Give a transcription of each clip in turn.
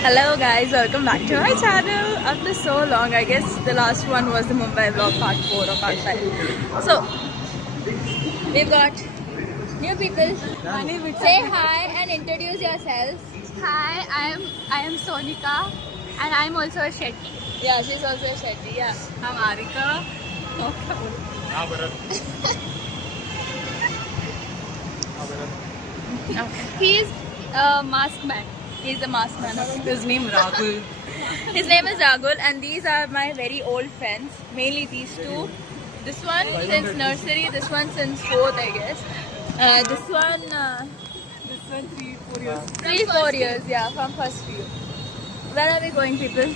Hello guys, welcome back to my channel. After so long, I guess the last one was the Mumbai vlog part 4 or part 5. So, we've got new people. Say hi and introduce yourselves. Hi, I am Sonika and I'm also a Shetty. Yeah, she's also a Shetty, yeah. I'm Arika. He's a masked man. He's the masked man. His name Rahul. His name is Ragul and these are my very old friends. Mainly these two. This one since nursery, this one since 4th I guess. This one 3-4 years. 3-4 years, yeah, from first view. Where are we going, people?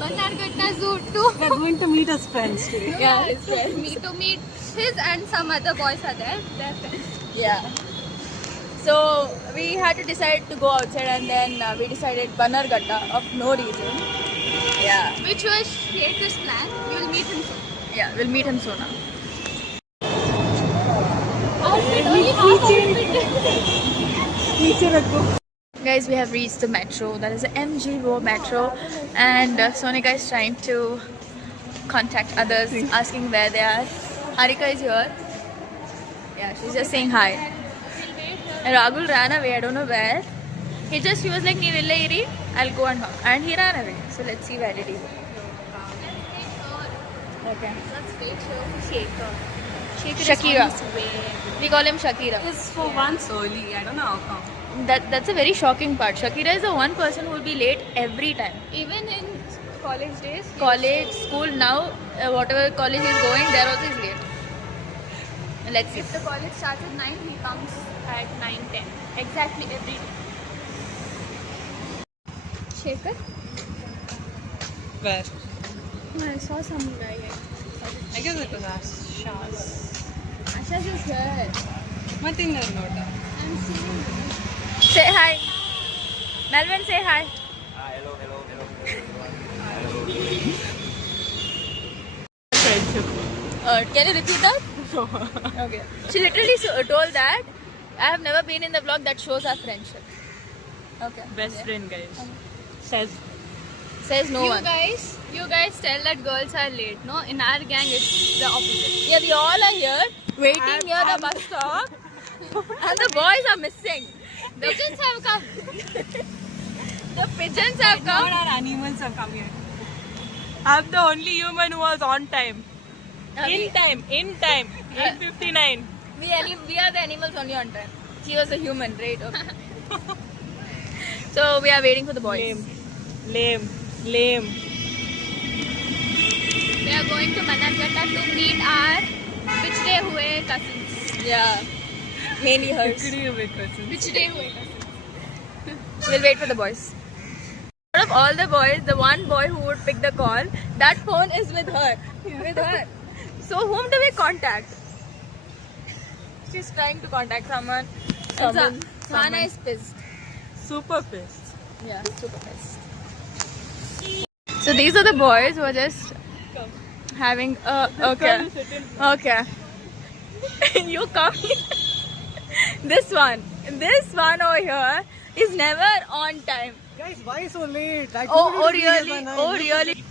Banarghatta Zoo too. We are going to meet as friends today. Yeah, his friends. To meet his and some other boys are there. They're friends. Yeah. So we had to decide to go outside and then we decided Banarghatta of no reason. Yeah. Which was Shetty's plan. You'll meet him soon. Yeah, we'll meet him soon now. Guys, we have reached the metro. That is the MG Road metro, and Sonika is trying to contact others, asking where they are. Harika is here. Yeah, she's just saying hi. And Ragul ran away. I don't know where. He was like, "Nee villa iri, I'll go and he ran away. So let's see where did he go. Okay. Let's wait for Shaker. Shakira. We call him Shakira. It's for once early. I don't know how come. That's a very shocking part. Shakira is the one person who will be late every time. Even in college days. College, school, now, whatever college he's going, there also is late. Let's see. If the college starts at 9, he comes at 9:10. Exactly every day. Shaker? Where? I saw some guy. I guess it was Asha's. Asha's is here. Nothing there, not. I'm seeing him. Say hi. Melvin, say hi. Hello. Friendship. Can you repeat that? Okay. She literally told that I have never been in the vlog that shows our friendship. Okay. Best friend, guys. Says. Says no one. You guys tell that girls are late, no? In our gang, it's the opposite. Yeah, we all are here waiting near the bus stop, and the boys are missing. Pigeons have come. The pigeons have Not come. our animals have come here. I'm the only human who was on time. In time. 8:59. We are the animals only on time. She was a human, right? Okay. So we are waiting for the boys. Lame. We are going to Banarghatta to meet our bichde hue cousins. Yeah, mainly hers. Bichde hue cousins. We'll wait for the boys. Out of all the boys, the one boy who would pick the call, that phone is with her. With her. So whom do we contact? She's trying to contact someone. Sana is pissed. Super pissed. Yeah, super pissed. So these are the boys who are just having okay. You come here. This one over here is never on time. Guys, why so late? Oh really?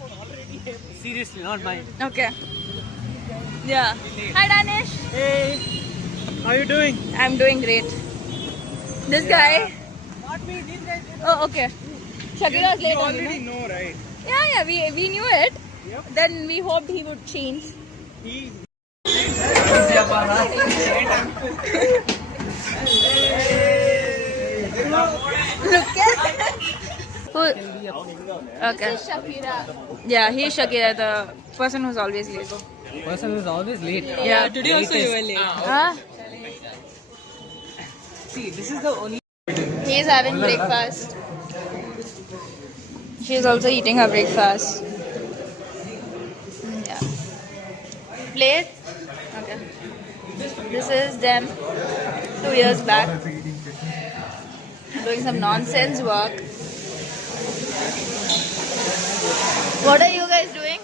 Seriously, not mine. Okay. Yeah. Hi Danish. Hey, how you doing? I'm doing great. This guy. Not me, these guys. Oh, okay. Shakira was late. You only, already no? know, right? Yeah, we knew it. Yep. Then we hoped he would change. He. Look at who? Okay. This is Shakira. Yeah, he's Shakira, the person who's always late. Person is always late. Yeah. Today also you were late. Huh? See, this is the only. He's having breakfast. She's also eating her breakfast. Yeah. Plate? Okay. This is them 2 years back. Doing some nonsense work. What are you guys doing?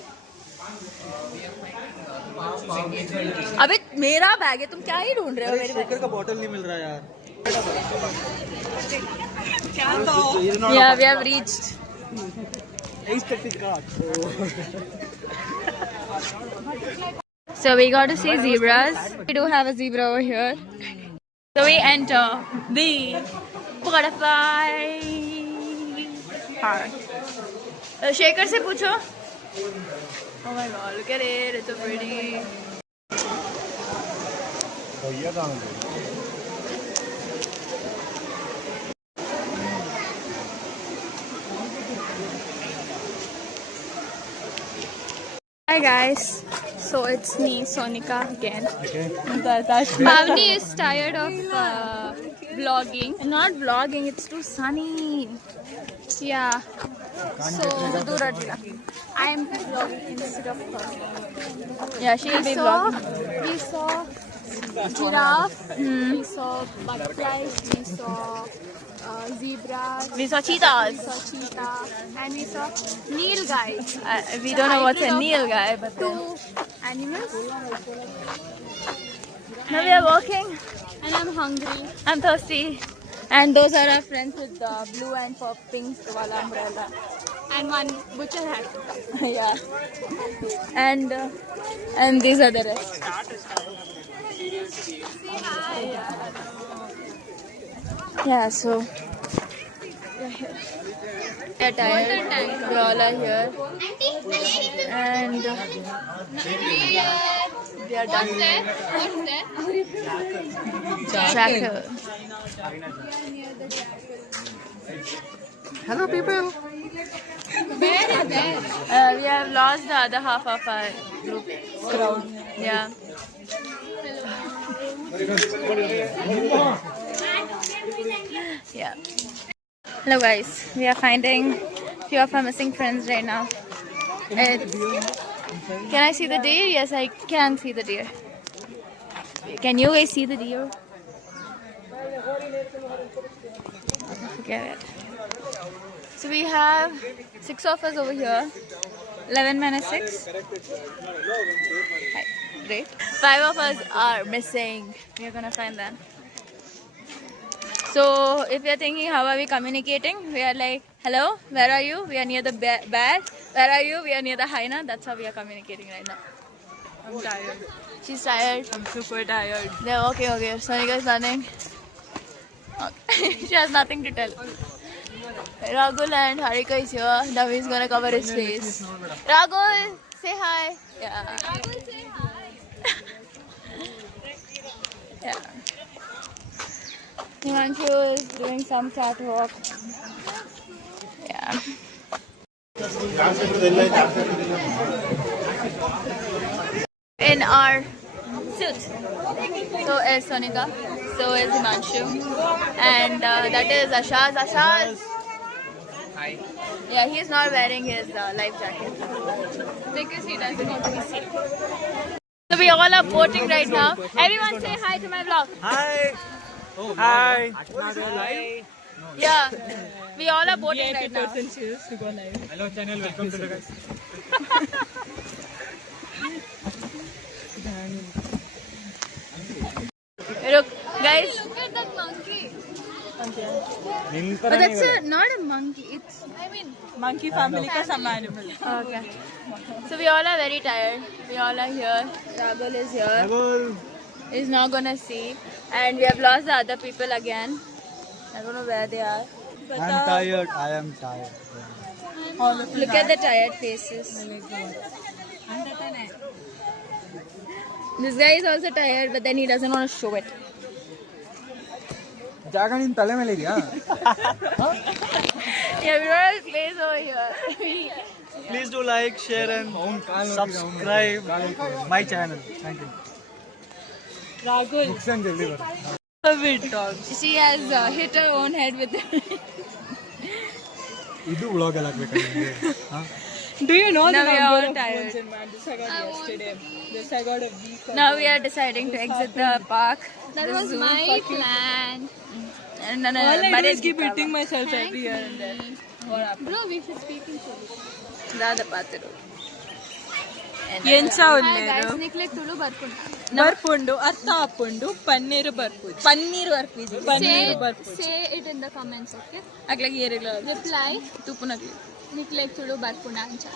अबे मेरा bag है तुम क्या ही ढूंढ रहे हो मेरे speaker का बॉटल नहीं मिल रहा यार. Yeah, we have reached Aesthetic art. So we got to see zebras. We do have a zebra over here. So we enter the butterfly park. Shaker se pucho. Oh my god, look at it. It's so pretty. Hi guys, so it's me, Sonika again. Pavni is tired of vlogging. Not vlogging, it's too sunny. Yeah. So, I am vlogging instead of her. yeah, she'll be vlogging. We saw giraffe, we saw butterflies, we saw zebras, We saw we cheetahs. saw cheetah, and we saw nilgai. We don't know what's a Neil guy, but then. Two animals. Now we are walking. And I'm hungry. I'm thirsty. And those are our friends with the blue and pink wala umbrella. And one butcher hat. Yeah. And these are the rest. Yeah, so we're tired. We all are here. And we are done. What's there? Jackal. Hello, people. Where is that? We have lost the other half of our group. Crowd. Yeah. Yeah. Hello guys, we are finding few of our missing friends right now. Can I see the deer? Yes, I can see the deer. Can you guys see the deer? Forget it. So we have 6 of us over here. 11 minus 6. Hi. Great. 5 of us are missing. We are gonna find them. So if you're thinking how are we communicating, we are like, hello, where are you? We are near the bear. Where are you? We are near the hyena. That's how we are communicating right now. I'm tired. She's tired. I'm super tired. Yeah, okay. Sonika is running. Okay. She has nothing to tell. Ragul and Harika is here. Now he's gonna cover his face. Ragul, say hi. Yeah. Yeah. Himanshu is doing some catwalk. Yeah. In our suit. So is Sonika. So is Himanshu. And that is Ashaz. Ashaz. Hi. Yeah, he's not wearing his life jacket. Because he doesn't want to be seen. So we all are boating right now. Everyone say hi to my vlog. Hi. Oh, hi. Live. Yeah. We all are boating right now. Choose to go live. Hello, channel. Welcome to the guys. Look, guys. Look at that monkey. But that's not a monkey. It's. I mean, Monkey family ka some animal. Okay. So we all are very tired. We all are here. Ragul is here. Hello. He's not gonna see. And we have lost the other people again. I don't know where they are. I'm tired. I am tired. Look at the tired faces. This guy is also tired, but then he doesn't want to show it. जागा नींद तले में ले गया. Yeah, we don't have place over here. Please do like, share and subscribe my channel. Thank you. Ragul. A bit dog. She has hit her own head with it. ಇದು vlog alagbekange. Do you know Now the we are all number of tired. phones in man? This I got yesterday. This I got a week of Now we are deciding to exit the park. that the was zoo. my plan. No, All I but do is it's keep hitting myself every here and there. What happened? Bro, we should speak in English. the other path. Yencha Hi ulleru. guys, Niklek Tulu Barpunda. Barpundu, artha appundu, panneeru barpuji. Panneeru barpuji. Panneeru barpuji. Say it in the comments, okay? Aklagi erigla. Reply Tupunagli. Niklek Tulu Barpunda ancha.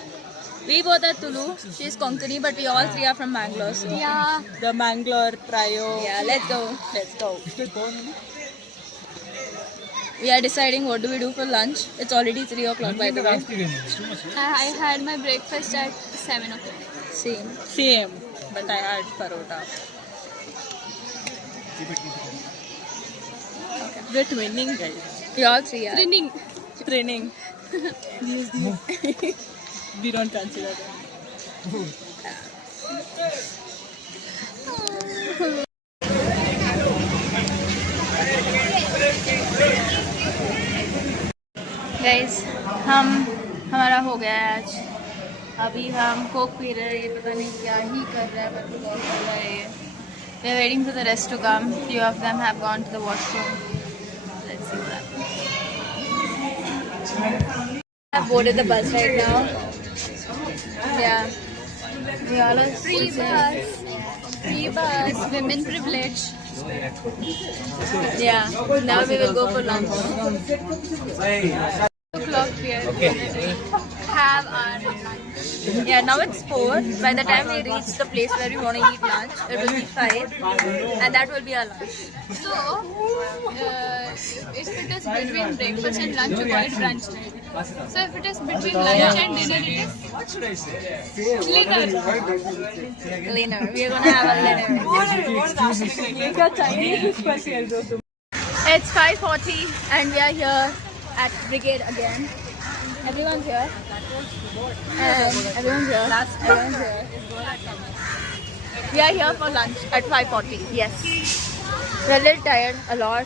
We both are Tulu. She's Konkani, but we all three are from Mangalore. So Yeah. the Mangalore trio. Yeah, let's go. Let's go. We are deciding what do we do for lunch. It's already 3 o'clock by the way. I had my breakfast at 7 o'clock. Same. But I had parota. We're twinning, guys. We all three are. Training. We don't consider that. Guys हमारा हो गया है आज. अभी हम Coke P रहे हैं. ये पता नहीं क्या ही कर रहा है, बट कुछ कर रहा है. We are waiting for the rest to come. Few of them have gone to the washroom. Let's see what happens. I've boarded the bus right now. Yeah. We all are Free bus, women privilege. Yeah. Now we will go for lunch. 2 o'clock here. Have our lunch. Yeah, now it's 4. By the time we reach the place where we want to eat lunch, it will be 5. And that will be our lunch. So, if it is between breakfast and lunch, you call it brunch time. So, if it is between lunch and dinner, it is dinner. Dinner. We are going to have a dinner. It's 5:40 and we are here at Brigade again. Everyone's here. And everyone's here. Everyone's here. We are here for lunch at 5:40. Yes. We're a little tired, a lot,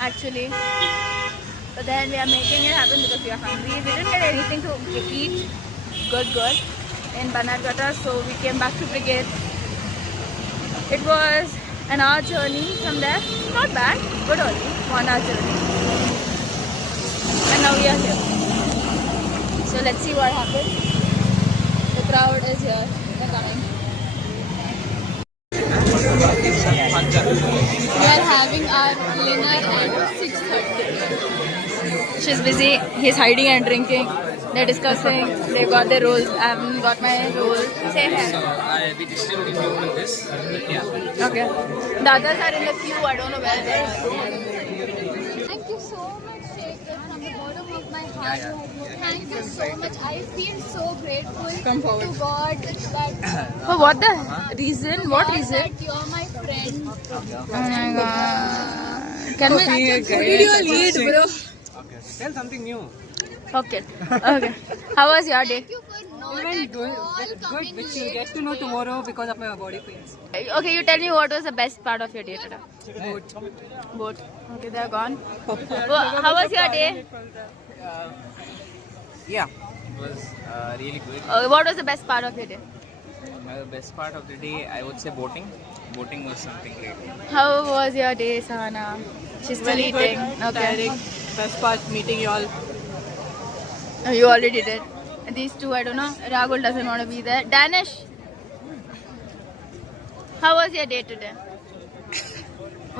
actually. But then we are making it happen because we are hungry. We didn't get anything to eat good in Banarghata, so we came back to Brigade. It was an hour journey from there. Not bad, but only 1 hour journey. And now we are here. So let's see what happens. The crowd is here. They're coming. We are having our dinner at 6:30. She's busy. He's hiding and drinking. They're discussing. They got their rolls. I haven't got my roll. Say hi. We distributed you with this. Yeah. Okay. The others are in the queue. I don't know where they are. Thank you so much, Shekhar, from the bottom of my heart. Thank you so much. I feel so grateful to God that For what the reason? What reason? that you're my friend. Oh my god. Can we Video lead, bro. Tell something new. Okay. Okay. How was your day? Thank you for not at all coming Which you'll late. get to know tomorrow because of my body pains. Okay, you tell me what was the best part of your day today? Boat. Okay, they're gone. How was your day? Yeah. It was really good. What was the best part of your day? The best part of the day, I would say boating. Boating was something great. How was your day, Sahana? She's still eating. Okay. Tiring. Best part meeting you all. Oh, you already did. These two, I don't know. Rahul doesn't want to be there. Danish, how was your day today?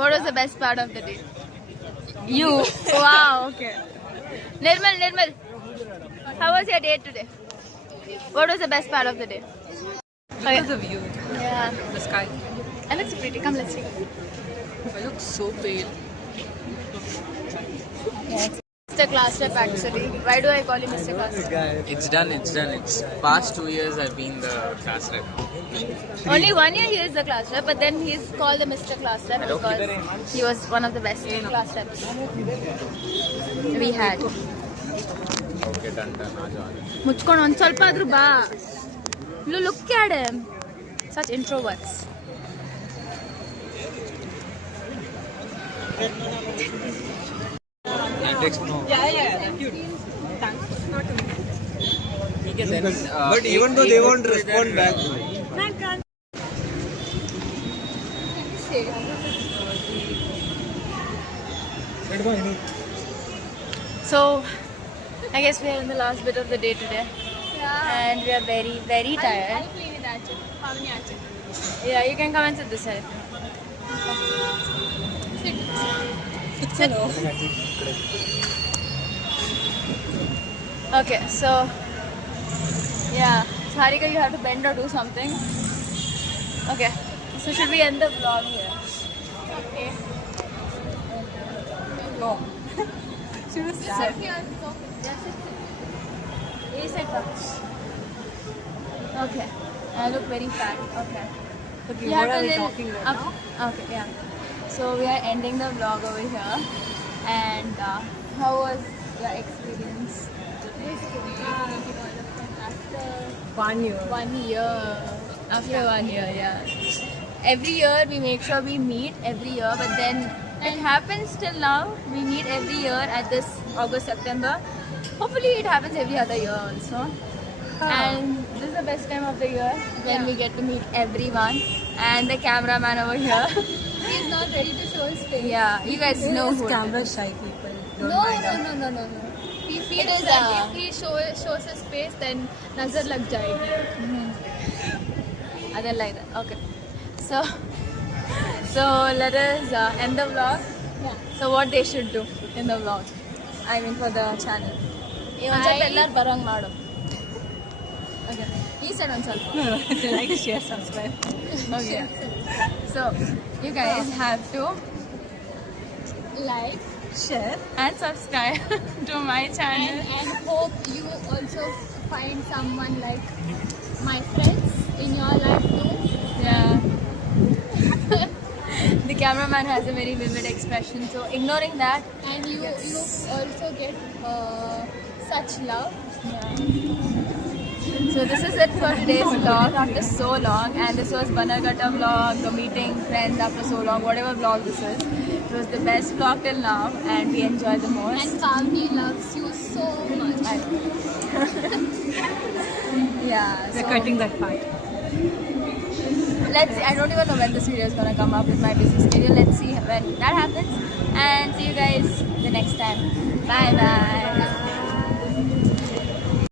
What was the best part of the day? You. Wow. Okay. Nirmal, how was your day today? What was the best part of the day? Okay. The view. Yeah. The sky. I look so pretty. Come, let's see. I look so pale. Mr. Class Rep, actually. Why do I call you Mr. Class Rep? It's done. It's past 2 years I've been the class rep. Only 1 year he is the class rep, but then he's called the Mr. Class Rep because he was one of the best class reps we had. Okay, done. ಮುಚ್ಕೊಂಡು ಒಂದು ಸ್ವಲ್ಪ ಆದ್ರೂ ಬಾ. Look at him. Such introverts. But even though they won't respond back. So, I guess we are in the last bit of the day today. and we are very, very tired. I'll clean it actually. How many actually? Yeah, you can come and sit this side. Sit. Okay, so yeah, Sarika, you have to bend or do something. Okay, so should we end the vlog here? Okay. No. Sit here. It's okay. Just sit. Yes, sit up. Okay, I look very fat. Okay. Okay, You what have are to we live talking right up. now? Okay, yeah. So we are ending the vlog over here. And how was your experience? After 1 year. 1 year. After 1 year, yeah. Every year we make sure we meet every year, but then it happens till now. We meet every year at this August, September. Hopefully it happens every other year also. And this is the best time of the year when we get to meet everyone. And the cameraman over here. He's not ready to show his face. Yeah, you guys know who. Camera shy people. Don't No. mind us. He It feels is, that if he shows his face, then nazar lag jayegi. I don't like that. Okay. So let us end the vlog. Yeah. So what they should do in the vlog? I mean for the channel. ಎಲ್ಲರೂ ಬರೋಂಗ್ ಮಾಡು. Okay. ಈ side ಒಂದು ಸ್ವಲ್ಪ. No, like, share, subscribe. Okay. So you guys have to Like Share. and subscribe to my channel. and hope you also find someone like my friends in your life too. Yeah. The cameraman has a very vivid expression, so ignoring that. And you also get such love. So this is it for today's vlog after so long, and this was Bannerghatta vlog, meeting friends after so long, whatever vlog this is. It was the best vlog till now, and we enjoyed the most. And Kavni loves you so much. Yeah, We're so cutting that part. let's see. I don't even know when this video is gonna come up with my busy schedule. Let's see when that happens, and see you guys the next time. Bye bye.